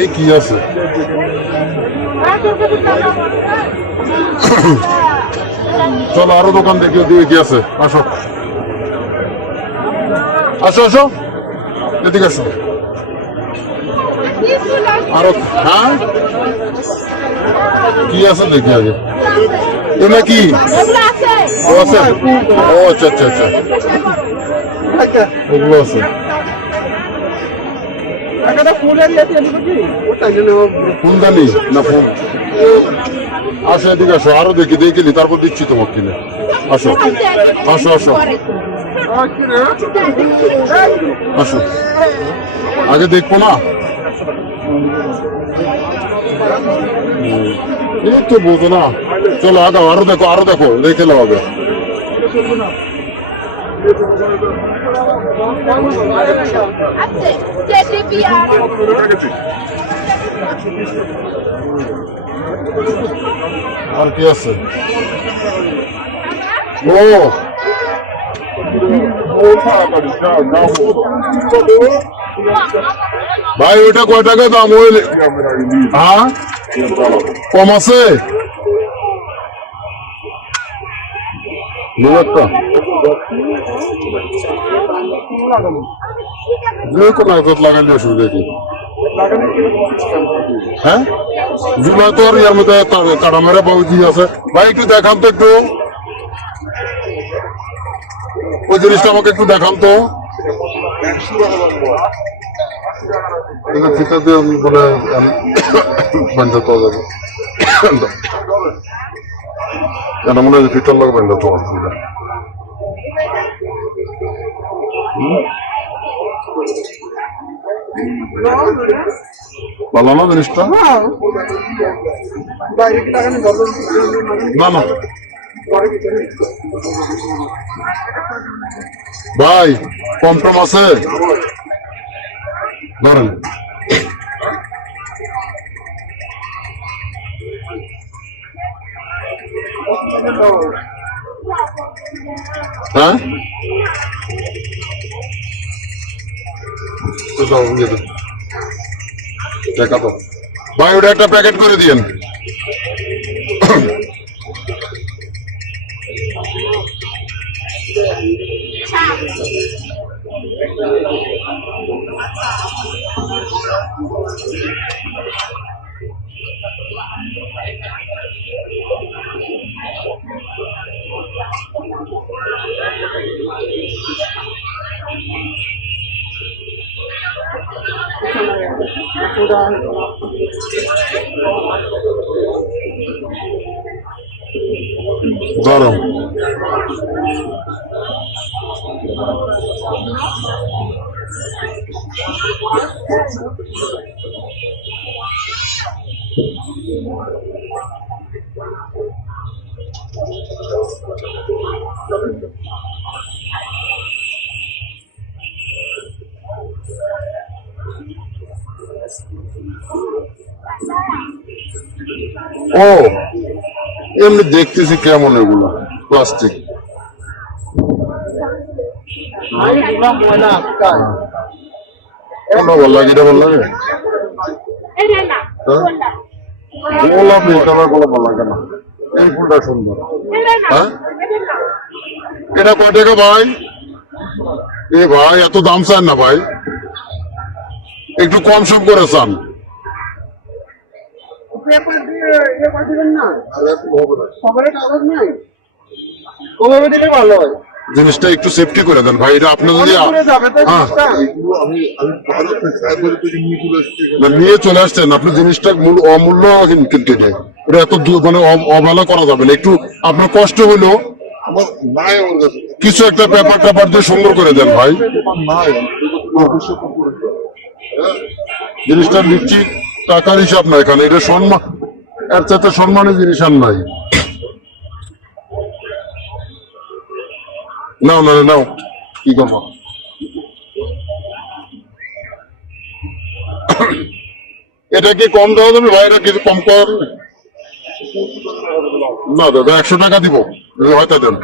এই কি আছে? চলো আরো দোকান দেখি ওদিকে কি আছে। আসো আসো আসো, এদিকে আসো। আরো হ্যাঁ কি আছে দেখি আগে। এটা কি ও আছে? ও আচ্ছা আচ্ছা আচ্ছা, ওগুলো আছে। ফুলদানি না ফুল? আসো এদিকে আসো, আরো দেখি দেখলি তারপর দিচ্ছি তোমাকে কিনে। আসো আসো আসো আসো, আগে দেখবো না? এই তো বোঝো না। চলো আগাও, আরো দেখো আরো দেখো, দেখে নাও আগে। আর কি আছে? ও ভাই ওইটা কয় টাকা দাম হইলে? হ্যাঁ কম আছে? যে কোনো একত লাগাইলে অসুবিধা কি? হ্যাঁ জুলাই তো আর ইয়ার মধ্যে কাটা মেরা বাবুজি আছে। ভাই একটু দেখান তো, একটু ওই জিনিসটা আমাকে একটু দেখান তো। ফিতা দিয়ে বলে বান্ধতে হবে, এটা মনে হয় ফিতার লাগে বান্ধতে হবে। ভালো না জিনিসটা? না না ভাই, কম টম আছে? ধরেন হ্যাঁ দেখা তো ভাই, ওটা একটা প্যাকেট করে দিয়েন। গরম ও এমনি দেখতেছি কেমন এগুলো প্লাস্টিক। ভালো লাগে, এটা ভালো লাগে। গোলাপ এটা আমার গোলাপ ভালো লাগে না, এই ফুলটা সুন্দর। হ্যাঁ এটা কয় টাকা ভাই? এ ভাই এত দাম চান না ভাই, একটু কম সম করে চান। জিনিসটা একটু সেফটি করে দেন ভাই, এটা আপনি যদি নিয়ে চলে আসছেন, আপনি জিনিসটা অমূল্য কিন্তু এটা এত মানে অবহেলা করা যাবে না। একটু আপনার কষ্ট হইলো কিছু একটা পেপার টেপার দিয়ে সুন্দর করে দেন ভাই। জিনিসটা নিচ্ছি টাকার হিসাব না এখানে, এটা সম্মান, এর চাইতে সম্মানের জিনিস আর নাই। নাও না নাও, কি করবো? এটা কি কম দেওয়া যাবে ভাই? এটা কিছু কম কর না দাদা, 100 টাকা দিব হয়তো দেন।